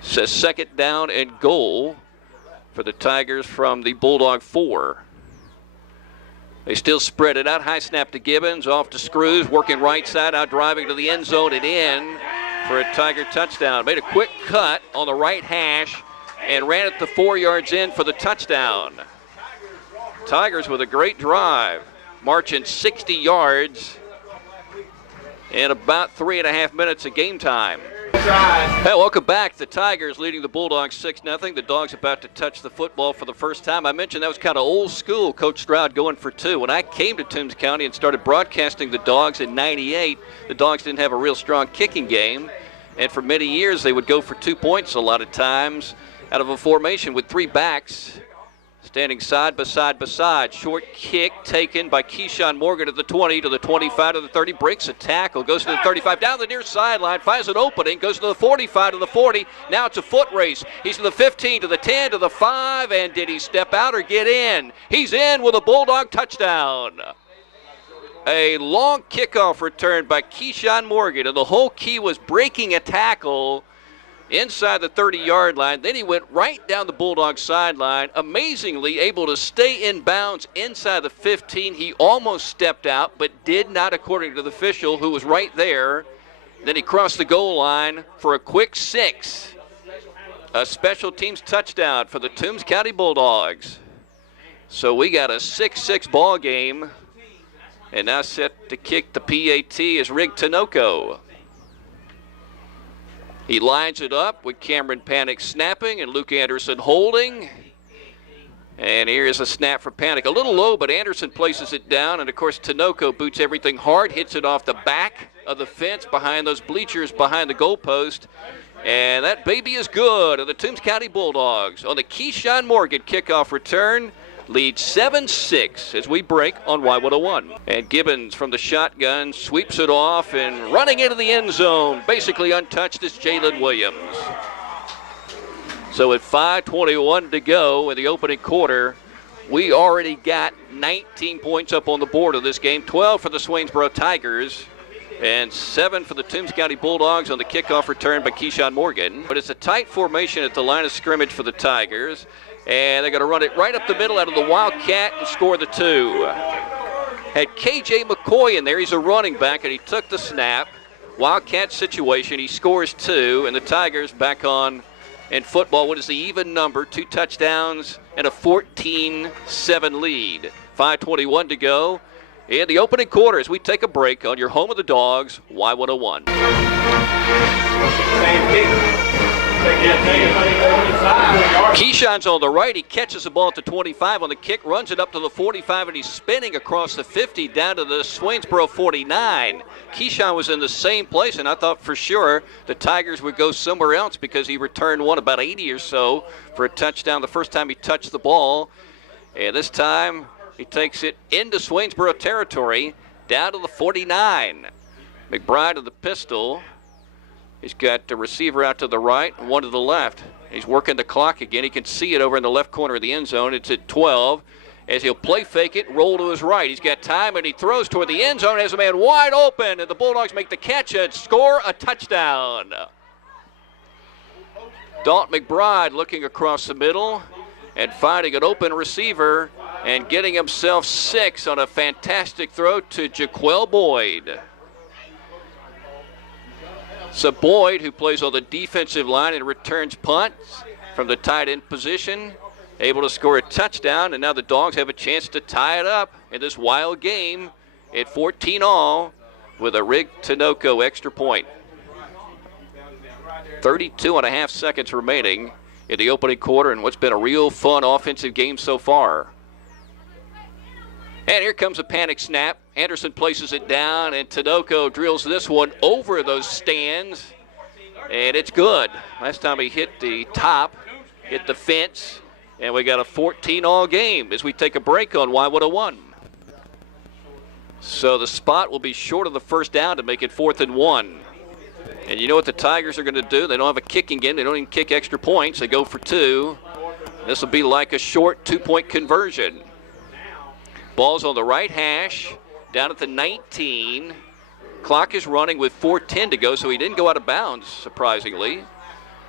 Says second down and goal for the Tigers from the Bulldog 4. They still spread it out. High snap to Gibbons, off to Screws, working right side, out driving to the end zone and in for a Tiger touchdown. Made a quick cut on the right hash and ran it the 4 yards in for the touchdown. Tigers with a great drive, marching 60 yards in about 3.5 minutes of game time. Hey, welcome back. The Tigers leading the Bulldogs 6-0. The Dogs about to touch the football for the first time. I mentioned that was kind of old school, Coach Stroud going for two. When I came to Toombs County and started broadcasting the Dogs in '98, the Dogs didn't have a real strong kicking game. And for many years, they would go for 2 points a lot of times out of a formation with three backs standing side by side by side. Short kick taken by Keyshawn Morgan at the 20 to the 25 to the 30. Breaks a tackle, goes to the 35, down the near sideline, finds an opening, goes to the 45 to the 40. Now it's a foot race. He's to the 15 to the 10 to the 5, and did he step out or get in? He's in with a Bulldog touchdown. A long kickoff return by Keyshawn Morgan, and the whole key was breaking a tackle inside the 30-yard line. Then he went right down the Bulldog sideline, amazingly able to stay in bounds inside the 15. He almost stepped out, but did not, according to the official, who was right there. Then he crossed the goal line for a quick 6. A special teams touchdown for the Toombs County Bulldogs. So we got a 6-6 ball game, and now set to kick the PAT is Rig Tinoco. He lines it up with Cameron Panic snapping and Luke Anderson holding. And here's a snap for Panic. A little low, but Anderson places it down. And, of course, Tinoco boots everything hard, hits it off the back of the fence behind those bleachers behind the goalpost. And that baby is good. And the Toombs County Bulldogs on the Keyshawn Morgan kickoff return lead 7-6 as we break on Y101. And Gibbons from the shotgun sweeps it off, and running into the end zone, basically untouched, is Jalen Williams. So at 5:21 to go in the opening quarter, we already got 19 points up on the board of this game, 12 for the Swainsboro Tigers, and 7 for the Toombs County Bulldogs on the kickoff return by Keyshawn Morgan. But it's a tight formation at the line of scrimmage for the Tigers. And they're going to run it right up the middle out of the Wildcat and score the 2. Had KJ McCoy in there. He's a running back, and he took the snap. Wildcat situation. He scores 2, and the Tigers back on in football. What is the even number? 2 touchdowns and a 14-7 lead. 5:21 to go in the opening quarter as we take a break on your home of the Dogs, Y101. Keyshawn's on the right. He catches the ball at the 25 on the kick, runs it up to the 45, and he's spinning across the 50 down to the Swainsboro 49. Keyshawn was in the same place, and I thought for sure the Tigers would go somewhere else because he returned one about 80 or so for a touchdown the first time he touched the ball. And this time he takes it into Swainsboro territory down to the 49. McBride of the pistol. He's got the receiver out to the right and one to the left. He's working the clock again. He can see it over in the left corner of the end zone. It's at 12 as he'll play fake it, roll to his right. He's got time, and he throws toward the end zone. Has a man wide open, and the Bulldogs make the catch and score a touchdown. Dalton McBride looking across the middle and finding an open receiver and getting himself 6 on a fantastic throw to Jaquel Boyd. So Boyd, who plays on the defensive line and returns punts from the tight end position, able to score a touchdown, and now the Dogs have a chance to tie it up in this wild game at 14-all with a Rig Tinoco extra point. 32.5 seconds remaining in the opening quarter in what's been a real fun offensive game so far. And here comes a panic snap. Anderson places it down, and Tinoco drills this one over those stands, and it's good. Last time he hit the top, hit the fence, and we got a 14-all game as we take a break on Y101. So the spot will be short of the first down to make it 4th and 1. And you know what the Tigers are going to do? They don't have a kicking game. They don't even kick extra points. They go for 2. This will be like a short 2-point conversion. Ball's on the right hash, down at the 19. Clock is running with 4:10 to go, so he didn't go out of bounds, surprisingly.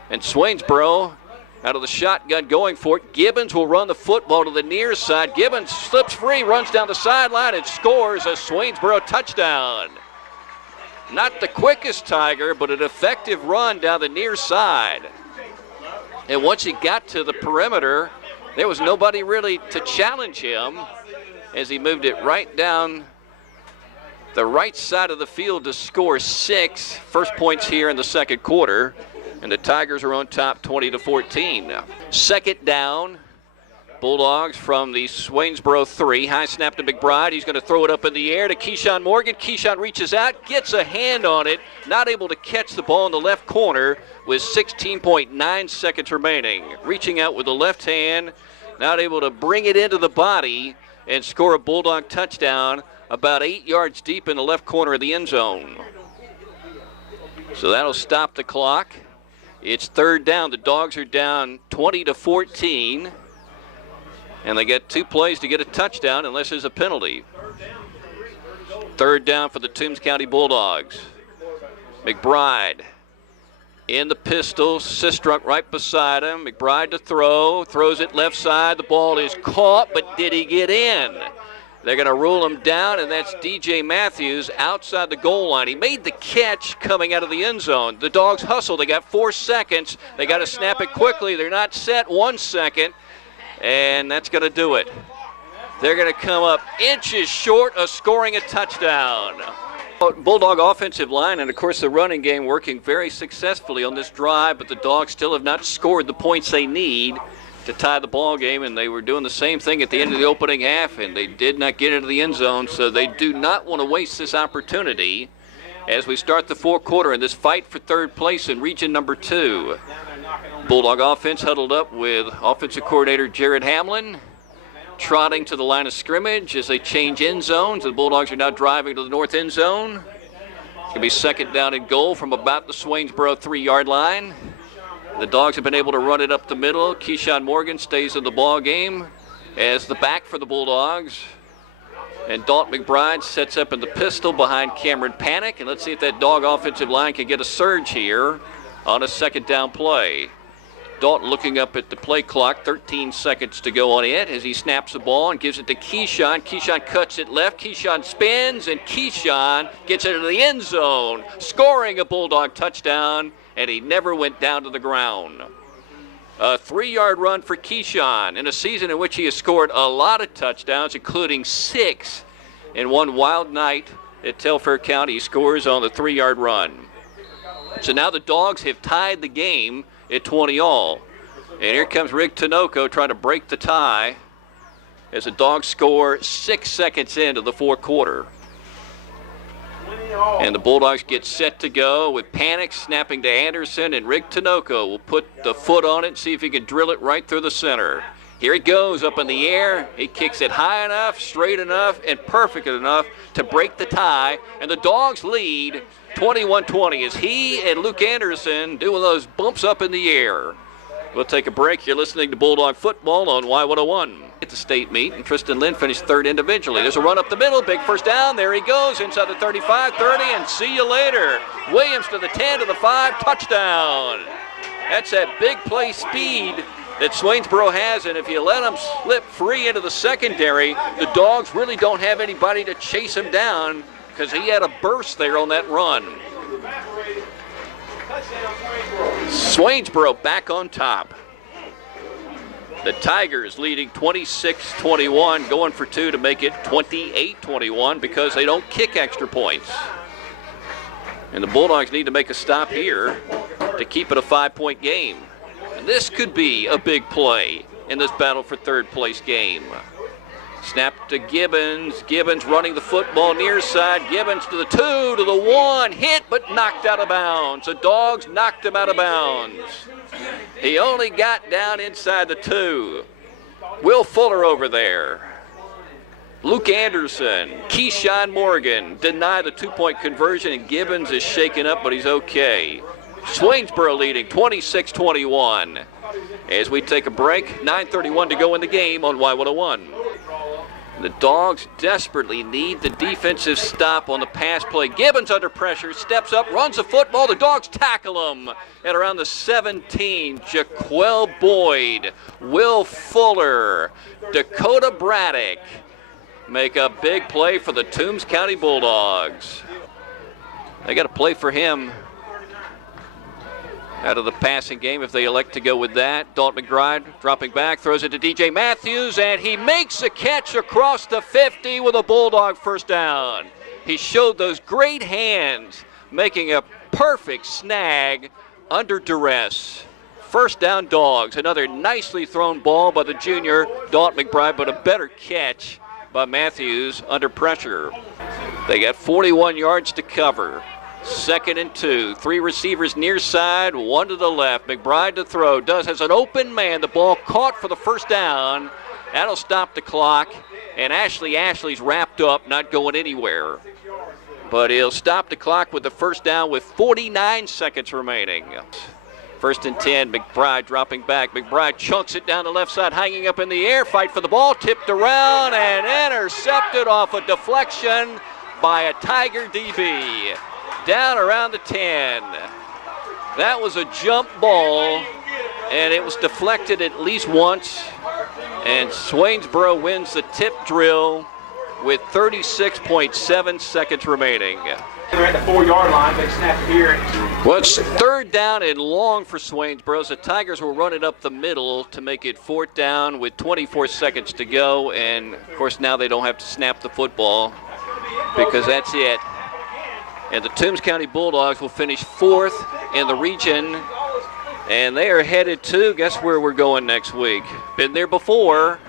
And Swainsboro out of the shotgun going for it. Gibbons will run the football to the near side. Gibbons slips free, runs down the sideline, and scores a Swainsboro touchdown. Not the quickest Tiger, but an effective run down the near side. And once he got to the perimeter, there was nobody really to challenge him as he moved it right down the right side of the field to score 6. First points here in the second quarter. And the Tigers are on top 20-14. Second down. Bulldogs from the Swainsboro 3. High snap to McBride. He's going to throw it up in the air to Keyshawn Morgan. Keyshawn reaches out, gets a hand on it. Not able to catch the ball in the left corner with 16.9 seconds remaining. Reaching out with the left hand. Not able to bring it into the body and score a Bulldog touchdown about 8 yards deep in the left corner of the end zone. So that'll stop the clock. It's third down. The Dogs are down 20-14. And they get 2 plays to get a touchdown unless there's a penalty. Third down for the Toombs County Bulldogs. McBride in the pistol. Sistrunk right beside him. McBride to throw. Throws it left side. The ball is caught, but did he get in? They're going to rule him down, and that's DJ Matthews outside the goal line. He made the catch coming out of the end zone. The Dogs hustle. They got 4 seconds. They got to snap it quickly. They're not set. 1 second, and that's going to do it. They're going to come up inches short of scoring a touchdown. Bulldog offensive line, and of course the running game working very successfully on this drive, but the Dogs still have not scored the points they need to tie the ball game, and they were doing the same thing at the end of the opening half, and they did not get into the end zone, so they do not want to waste this opportunity as we start the fourth quarter in this fight for third place in region number 2. Bulldog offense huddled up with offensive coordinator Jared Hamlin, trotting to the line of scrimmage as they change end zones. The Bulldogs are now driving to the north end zone. It's going to be second down and goal from about the Swainsboro 3-yard line. The Dogs have been able to run it up the middle. Keyshawn Morgan stays in the ball game as the back for the Bulldogs. And Dalton McBride sets up in the pistol behind Cameron Panic. And let's see if that Dog offensive line can get a surge here on a second down play. Dalton looking up at the play clock, 13 seconds to go on it as he snaps the ball and gives it to Keyshawn. Keyshawn cuts it left. Keyshawn spins, and Keyshawn gets it into the end zone, scoring a Bulldog touchdown, and he never went down to the ground. A 3-yard run for Keyshawn in a season in which he has scored a lot of touchdowns, including 6 in one wild night at Telfair County. He scores on the 3-yard run. So now the Dogs have tied the game at 20-all. And here comes Rick Tinoco trying to break the tie as the Dogs score 6 seconds into the fourth quarter. And the Bulldogs get set to go with Panic snapping to Anderson, and Rick Tinoco will put the foot on it and see if he can drill it right through the center. Here it goes up in the air. He kicks it high enough, straight enough, and perfect enough to break the tie. And the Dogs lead 21-20 as he and Luke Anderson doing those bumps up in the air. We'll take a break. You're listening to Bulldog Football on Y101. At the state meet, and Tristan Lynn finished third individually. There's a run up the middle, big first down. There he goes inside the 35, 30, and see you later. Williams to the 10, to the 5, touchdown. That's that big play speed that Swainsboro has, and if you let them slip free into the secondary, the Dogs really don't have anybody to chase him down because he had a burst there on that run. Swainsboro back on top. The Tigers leading 26-21, going for 2 to make it 28-21 because they don't kick extra points. And the Bulldogs need to make a stop here to keep it a 5-point game. And this could be a big play in this battle for third place game. Snap to Gibbons. Gibbons running the football near side. Gibbons to the 2, to the 1. Hit, but knocked out of bounds. The Dogs knocked him out of bounds. He only got down inside the 2. Will Fuller over there. Luke Anderson. Keyshawn Morgan deny the 2-point conversion, and Gibbons is shaken up, but he's okay. Swainsboro leading 26-21. As we take a break, 9:31 to go in the game on Y101. The Dogs desperately need the defensive stop on the pass play. Gibbons under pressure, steps up, runs the football. The Dogs tackle him at around the 17. Jaquel Boyd, Will Fuller, Dakota Braddock make a big play for the Toombs County Bulldogs. They got to play for him out of the passing game if they elect to go with that. Dalton McBride dropping back, throws it to DJ Matthews, and he makes a catch across the 50 with a Bulldog first down. He showed those great hands, making a perfect snag under duress. First down, Dogs. Another nicely thrown ball by the junior Dalton McBride, but a better catch by Matthews under pressure. They got 41 yards to cover. 2nd and 2. 3 receivers near side, 1 to the left. McBride to throw. Has an open man. The ball caught for the first down. That'll stop the clock. And Ashley's wrapped up, not going anywhere. But he'll stop the clock with the first down with 49 seconds remaining. 1st and 10. McBride dropping back. McBride chunks it down the left side, hanging up in the air. Fight for the ball. Tipped around and intercepted off a deflection by a Tiger DB. Down around the 10. That was a jump ball, and it was deflected at least once. And Swainsboro wins the tip drill with 36.7 seconds remaining. They're at the 4-yard line. They snap here. Well, it's 3rd down and long for Swainsboro. The Tigers will run it up the middle to make it 4th down with 24 seconds to go. And, of course, now they don't have to snap the football because that's it. And the Toombs County Bulldogs will finish 4th in the region. And they are headed to, guess where we're going next week? Been there before.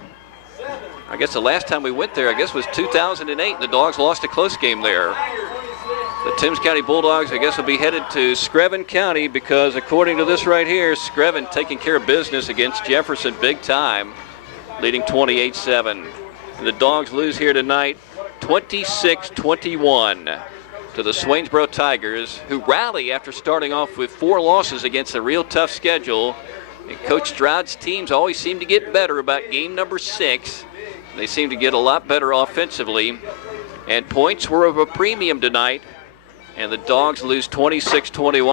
I guess the last time we went there, was 2008. The Dogs lost a close game there. The Toombs County Bulldogs, I guess, will be headed to Screven County because according to this right here, Screven taking care of business against Jefferson big time, leading 28-7. The Dogs lose here tonight 26-21. To the Swainsboro Tigers, who rally after starting off with 4 losses against a real tough schedule. And Coach Stroud's teams always seem to get better about game number 6. They seem to get a lot better offensively. And points were of a premium tonight. And the Dogs lose 26-21.